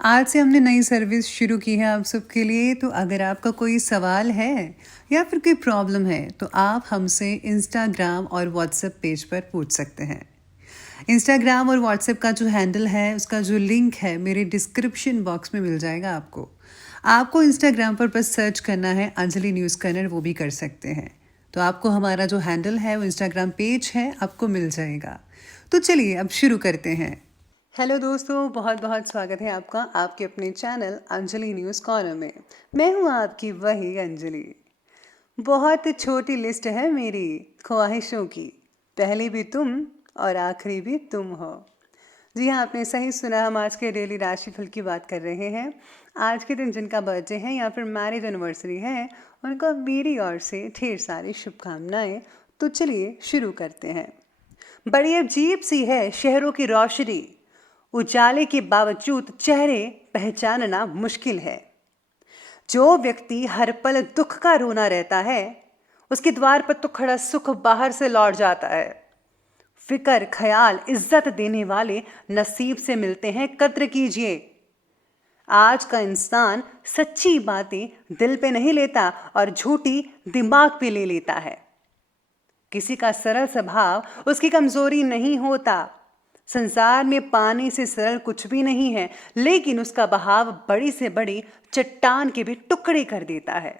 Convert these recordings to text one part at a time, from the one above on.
आज से हमने नई सर्विस शुरू की है आप सबके लिए। तो अगर आपका कोई सवाल है या फिर कोई प्रॉब्लम है तो आप हमसे इंस्टाग्राम और व्हाट्सएप पेज पर पूछ सकते हैं। इंस्टाग्राम और व्हाट्सएप का जो हैंडल है उसका जो लिंक है मेरे डिस्क्रिप्शन बॉक्स में मिल जाएगा आपको। आपको इंस्टाग्राम पर बस सर्च करना है अंजलि न्यूज़ कन्नड़, वो भी कर सकते हैं। तो आपको हमारा जो हैंडल है वो इंस्टाग्राम पेज है आपको मिल जाएगा। तो चलिए अब शुरू करते हैं। हेलो दोस्तों, बहुत बहुत स्वागत है आपका आपके अपने चैनल अंजलि न्यूज़ कॉर्नर में। मैं हूँ आपकी वही अंजलि। बहुत छोटी लिस्ट है मेरी ख्वाहिशों की, पहली भी तुम और आखिरी भी तुम हो। जी हाँ, आपने सही सुना। हम आज के डेली राशिफल की बात कर रहे हैं। आज के दिन जिनका बर्थडे है या फिर मैरिज एनिवर्सरी है उनको मेरी ओर से ढेर सारी शुभकामनाएं। तो चलिए शुरू करते हैं। बड़ी अजीब सी है शहरों की रोशनी, उजाले के बावजूद चेहरे पहचानना मुश्किल है। जो व्यक्ति हर पल दुख का रोना रहता है उसके द्वार पर तो खड़ा सुख बाहर से लौट जाता है। फिक्र, ख्याल, इज्जत देने वाले नसीब से मिलते हैं, कद्र कीजिए। आज का इंसान सच्ची बातें दिल पे नहीं लेता और झूठी दिमाग पे ले लेता है। किसी का सरल स्वभाव उसकी कमजोरी नहीं होता। संसार में पानी से सरल कुछ भी नहीं है, लेकिन उसका बहाव बड़ी से बड़ी चट्टान के भी टुकड़े कर देता है।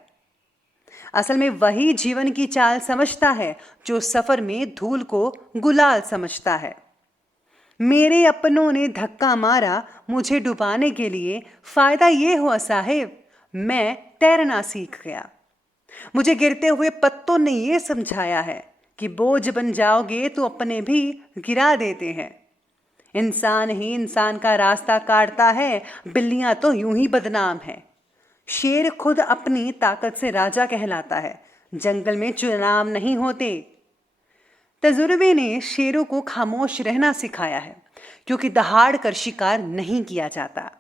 असल में वही जीवन की चाल समझता है जो सफर में धूल को गुलाल समझता है। मेरे अपनों ने धक्का मारा मुझे डुबाने के लिए, फायदा ये हुआ साहेब मैं तैरना सीख गया। मुझे गिरते हुए पत्तों ने यह समझाया है कि बोझ बन जाओगे तो अपने भी गिरा देते हैं। इंसान ही इंसान का रास्ता काटता है, बिल्लियां तो यूं ही बदनाम है। शेर खुद अपनी ताकत से राजा कहलाता है, जंगल में चुनाव नहीं होते। तजुर्बे ने शेरों को खामोश रहना सिखाया है, क्योंकि दहाड़ कर शिकार नहीं किया जाता।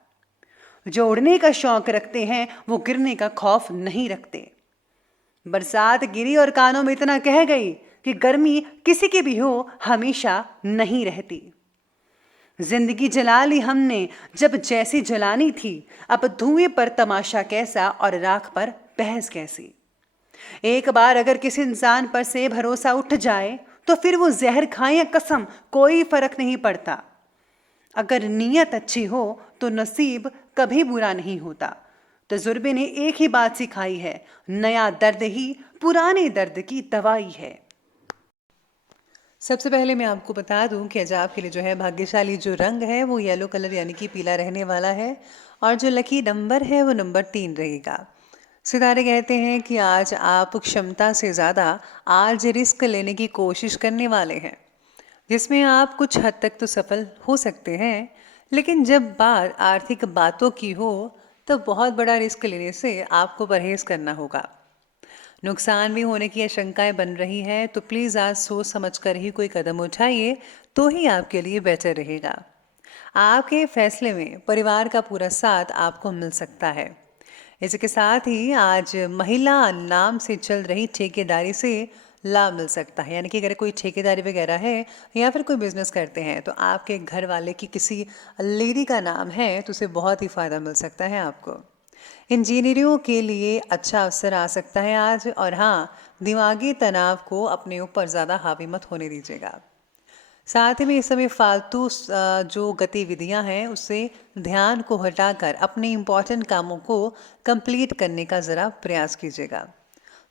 जो उड़ने का शौक रखते हैं वो गिरने का खौफ नहीं रखते। बरसात गिरी और कानों में इतना कह गई कि गर्मी किसी की भी हो हमेशा नहीं रहती। जिंदगी जला ली हमने जब जैसी जलानी थी, अब धुएं पर तमाशा कैसा और राख पर बहस कैसी। एक बार अगर किसी इंसान पर से भरोसा उठ जाए तो फिर वो जहर खाए या कसम, कोई फर्क नहीं पड़ता। अगर नीयत अच्छी हो तो नसीब कभी बुरा नहीं होता। तजुर्बे ने एक ही बात सिखाई है, नया दर्द ही पुराने दर्द की दवाई है। सबसे पहले मैं आपको बता दूं कि आज आपके लिए जो है भाग्यशाली जो रंग है वो येलो कलर यानी कि पीला रहने वाला है, और जो लकी नंबर है वो नंबर 3 रहेगा। सितारे कहते हैं कि आज आप क्षमता से ज़्यादा आज रिस्क लेने की कोशिश करने वाले हैं, जिसमें आप कुछ हद तक तो सफल हो सकते हैं। लेकिन जब बात आर्थिक बातों की हो तो बहुत बड़ा रिस्क लेने से आपको परहेज करना होगा। नुकसान भी होने की आशंकाएं बन रही है, तो प्लीज़ आज सोच समझकर ही कोई कदम उठाइए, तो ही आपके लिए बेहतर रहेगा। आपके फैसले में परिवार का पूरा साथ आपको मिल सकता है। इसके साथ ही आज महिला नाम से चल रही ठेकेदारी से लाभ मिल सकता है, यानी कि अगर कोई ठेकेदारी वगैरह है या फिर कोई बिजनेस करते हैं तो आपके घर वाले की किसी लेडी का नाम है तो उसे बहुत ही फ़ायदा मिल सकता है आपको। इंजीनियरों के लिए अच्छा अवसर आ सकता है आज, और हाँ, दिमागी तनाव को अपने ऊपर ज़्यादा हावी मत होने दीजिएगा। साथ ही में इस समय फालतू जो गतिविधियां हैं उससे ध्यान को हटाकर अपने इम्पॉर्टेंट कामों को कंप्लीट करने का ज़रा प्रयास कीजिएगा।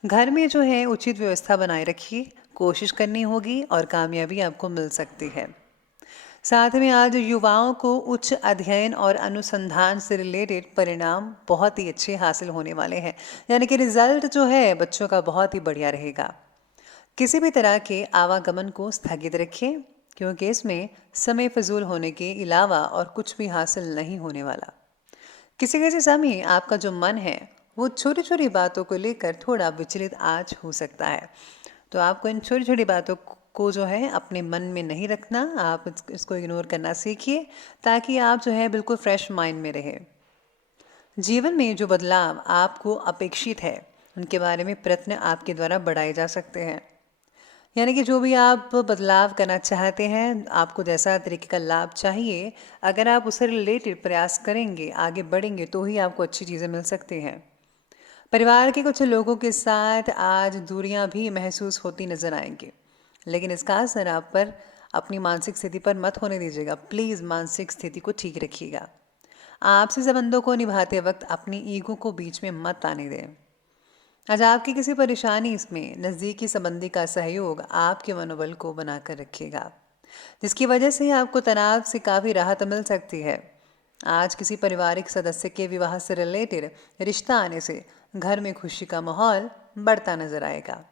घर में जो है उचित व्यवस्था बनाए रखिए, कोशिश करनी होगी और कामयाबी आपको मिल सकती है। साथ में आज युवाओं को उच्च अध्ययन और अनुसंधान से रिलेटेड परिणाम बहुत ही अच्छे हासिल होने वाले हैं, यानी कि रिजल्ट जो है बच्चों का बहुत ही बढ़िया रहेगा। किसी भी तरह के आवागमन को स्थगित रखें, क्योंकि इसमें समय फजूल होने के अलावा और कुछ भी हासिल नहीं होने वाला। किसी किसी समय आपका जो मन है वो छोटी छोटी बातों को लेकर थोड़ा विचलित आज हो सकता है, तो आपको इन छोटी छोटी बातों को जो है अपने मन में नहीं रखना, आप इसको इग्नोर करना सीखिए, ताकि आप जो है बिल्कुल फ्रेश माइंड में रहे। जीवन में जो बदलाव आपको अपेक्षित है उनके बारे में प्रयत्न आपके द्वारा बढ़ाए जा सकते हैं। यानी कि जो भी आप बदलाव करना चाहते हैं, आपको जैसा तरीके का लाभ चाहिए, अगर आप उससे रिलेटेड प्रयास करेंगे, आगे बढ़ेंगे, तो ही आपको अच्छी चीज़ें मिल सकती हैं। परिवार के कुछ लोगों के साथ आज दूरियां भी महसूस होती नजर आएंगी, लेकिन इसका असर आप पर, अपनी मानसिक स्थिति पर मत होने दीजिएगा। प्लीज़ मानसिक स्थिति को ठीक रखिएगा। आपसी संबंधों को निभाते वक्त अपनी ईगो को बीच में मत आने दें। आज आपकी किसी परेशानी इसमें नज़दीकी संबंधी का सहयोग आपके मनोबल को बनाकर रखेगा, जिसकी वजह से आपको तनाव से काफ़ी राहत मिल सकती है। आज किसी पारिवारिक सदस्य के विवाह से रिलेटेड रिश्ता आने से घर में खुशी का माहौल बढ़ता नजर आएगा।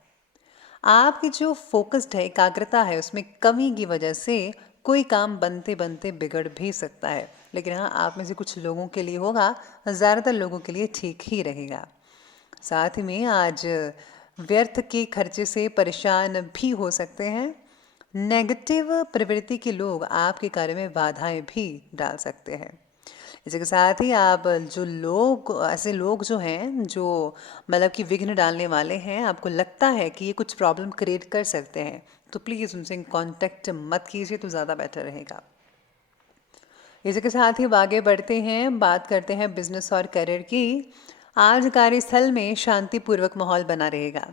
आपकी जो फोकस्ड है, एकाग्रता है, उसमें कमी की वजह से कोई काम बनते बनते बिगड़ भी सकता है, लेकिन हाँ, आप में से कुछ लोगों के लिए होगा, ज़्यादातर लोगों के लिए ठीक ही रहेगा। साथ ही में आज व्यर्थ के खर्चे से परेशान भी हो सकते हैं। नेगेटिव प्रवृत्ति के लोग आपके कार्य में बाधाएं भी डाल सकते हैं। इसी के साथ ही आप जो लोग, ऐसे लोग जो हैं, जो मतलब कि विघ्न डालने वाले हैं, आपको लगता है कि ये कुछ प्रॉब्लम क्रिएट कर सकते हैं, तो प्लीज़ उनसे कांटेक्ट मत कीजिए, तो ज़्यादा बेटर रहेगा। इसी के साथ ही अब आगे बढ़ते हैं, बात करते हैं बिजनेस और करियर की। आज कार्यस्थल में शांतिपूर्वक माहौल बना रहेगा।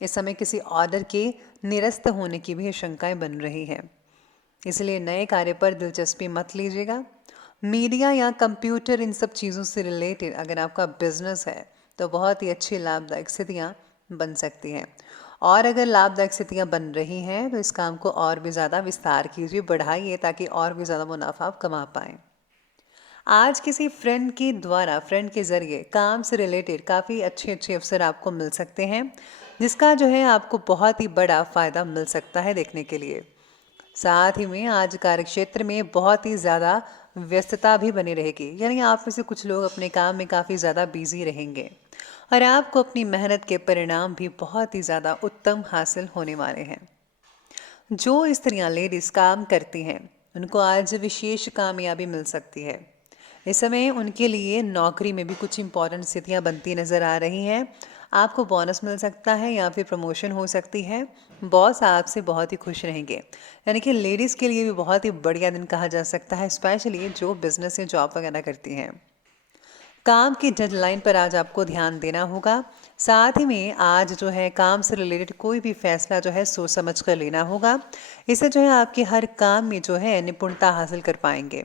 इस समय किसी ऑर्डर के निरस्त होने की भी आशंकाएं बन रही है, इसलिए नए कार्य पर दिलचस्पी मत लीजिएगा। मीडिया या कंप्यूटर, इन सब चीज़ों से रिलेटेड अगर आपका बिजनेस है, तो बहुत ही अच्छी लाभदायक स्थितियाँ बन सकती हैं। और अगर लाभदायक स्थितियाँ बन रही हैं, तो इस काम को और भी ज़्यादा विस्तार कीजिए, बढ़ाइए, ताकि और भी ज़्यादा मुनाफा आप कमा पाएँ। आज किसी फ्रेंड के द्वारा, फ्रेंड के ज़रिए काम से रिलेटेड काफ़ी अच्छे अच्छे अवसर आपको मिल सकते हैं, जिसका जो है आपको बहुत ही बड़ा फ़ायदा मिल सकता है देखने के लिए। साथ ही में आज कार्यक्षेत्र में बहुत ही ज़्यादा व्यस्तता भी बनी रहेगी, यानी आप में से कुछ लोग अपने काम में काफ़ी ज़्यादा बिजी रहेंगे और आपको अपनी मेहनत के परिणाम भी बहुत ही ज़्यादा उत्तम हासिल होने वाले हैं। जो स्त्रियां, लेडीज़ काम करती हैं, उनको आज विशेष कामयाबी मिल सकती है। इस समय उनके लिए नौकरी में भी कुछ इंपॉर्टेंट स्थितियां बनती नज़र आ रही हैं। आपको बोनस मिल सकता है या फिर प्रमोशन हो सकती है। बॉस आपसे बहुत ही खुश रहेंगे, यानी कि लेडीज़ के लिए भी बहुत ही बढ़िया दिन कहा जा सकता है, स्पेशली जो बिजनेस या जॉब वगैरह करती हैं। काम की डेडलाइन पर आज आपको ध्यान देना होगा। साथ ही में आज जो है काम से रिलेटेड कोई भी फैसला जो है सोच समझ कर लेना होगा। इससे जो है आपके हर काम में जो है निपुणता हासिल कर पाएंगे।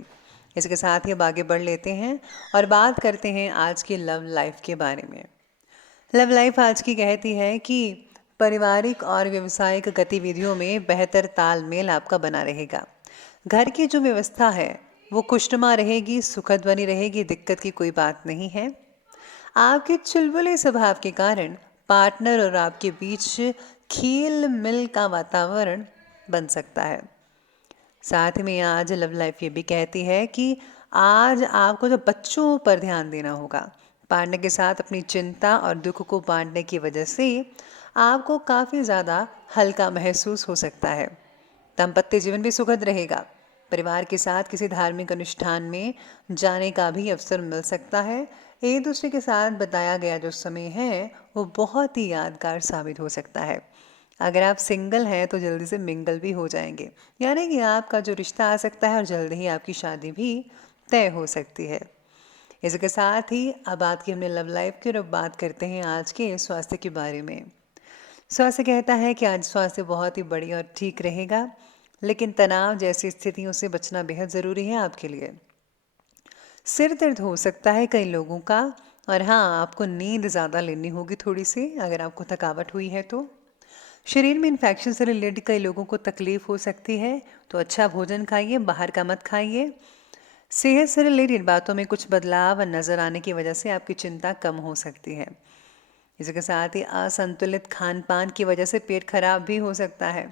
इसके साथ ही अब आगे बढ़ लेते हैं और बात करते हैं आज की लव लाइफ के बारे में। लव लाइफ आज की कहती है कि पारिवारिक और व्यावसायिक गतिविधियों में बेहतर तालमेल आपका बना रहेगा। घर की जो व्यवस्था है वो खुशनुमा रहेगी, सुखद बनी रहेगी, दिक्कत की कोई बात नहीं है। आपके चुलबुले स्वभाव के कारण पार्टनर और आपके बीच खेल मिल का वातावरण बन सकता है। साथ में आज लव लाइफ ये भी कहती है कि आज आपको जो बच्चों पर ध्यान देना होगा। पार्टनर के साथ अपनी चिंता और दुख को बांटने की वजह से आपको काफ़ी ज़्यादा हल्का महसूस हो सकता है। दाम्पत्य जीवन भी सुखद रहेगा। परिवार के साथ किसी धार्मिक अनुष्ठान में जाने का भी अवसर मिल सकता है। एक दूसरे के साथ बताया गया जो समय है वो बहुत ही यादगार साबित हो सकता है। अगर आप सिंगल हैं तो जल्दी से मिंगल भी हो जाएंगे, यानी कि आपका जो रिश्ता आ सकता है और जल्दी ही आपकी शादी भी तय हो सकती है। इसके साथ ही अब बात की हमने लव लाइफ की और अब बात करते हैं आज के स्वास्थ्य के बारे में। स्वास्थ्य कहता है कि आज स्वास्थ्य बहुत ही बढ़िया और ठीक रहेगा, लेकिन तनाव जैसी स्थितियों से बचना बेहद ज़रूरी है आपके लिए। सिर दर्द हो सकता है कई लोगों का, और हाँ, आपको नींद ज़्यादा लेनी होगी थोड़ी सी अगर आपको थकावट हुई है तो। शरीर में इन्फेक्शन से रिलेटेड कई लोगों को तकलीफ हो सकती है, तो अच्छा भोजन खाइए, बाहर का मत खाइए। सेहत से रिलेटेड बातों में कुछ बदलाव नज़र आने की वजह से आपकी चिंता कम हो सकती है। इसके साथ ही असंतुलित खान पान की वजह से पेट खराब भी हो सकता है।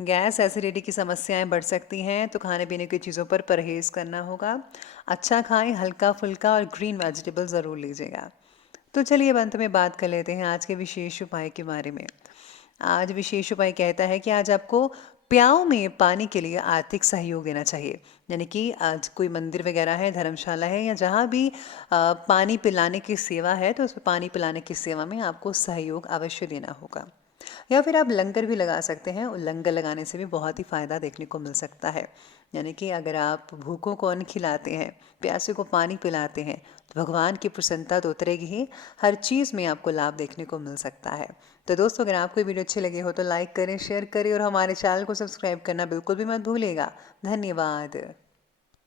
गैस एसिडिटी की समस्याएं बढ़ सकती हैं, तो खाने पीने की चीज़ों पर परहेज़ करना होगा। अच्छा खाएं, हल्का फुल्का और ग्रीन वेजिटेबल ज़रूर लीजिएगा। तो चलिए अब अंत में बात कर लेते हैं आज के विशेष उपाय के बारे में। आज विशेष उपाय कहता है कि आज आपको प्याऊ में पानी के लिए आर्थिक सहयोग देना चाहिए, यानी कि आज कोई मंदिर वगैरह है, धर्मशाला है, या जहाँ भी पानी पिलाने की सेवा है, तो उस पानी पिलाने की सेवा में आपको सहयोग अवश्य देना होगा। या फिर आप लंगर भी लगा सकते हैं, और लंगर लगाने से भी बहुत ही फ़ायदा देखने को मिल सकता है। यानी कि अगर आप भूखों को अन्न खिलाते हैं, प्यासे को पानी पिलाते हैं, तो भगवान की प्रसन्नता तो उतरेगी ही, हर चीज़ में आपको लाभ देखने को मिल सकता है। तो दोस्तों, अगर आपको ये वीडियो अच्छी लगी हो तो लाइक करें, शेयर करें और हमारे चैनल को सब्सक्राइब करना बिल्कुल भी मत भूलिएगा। धन्यवाद।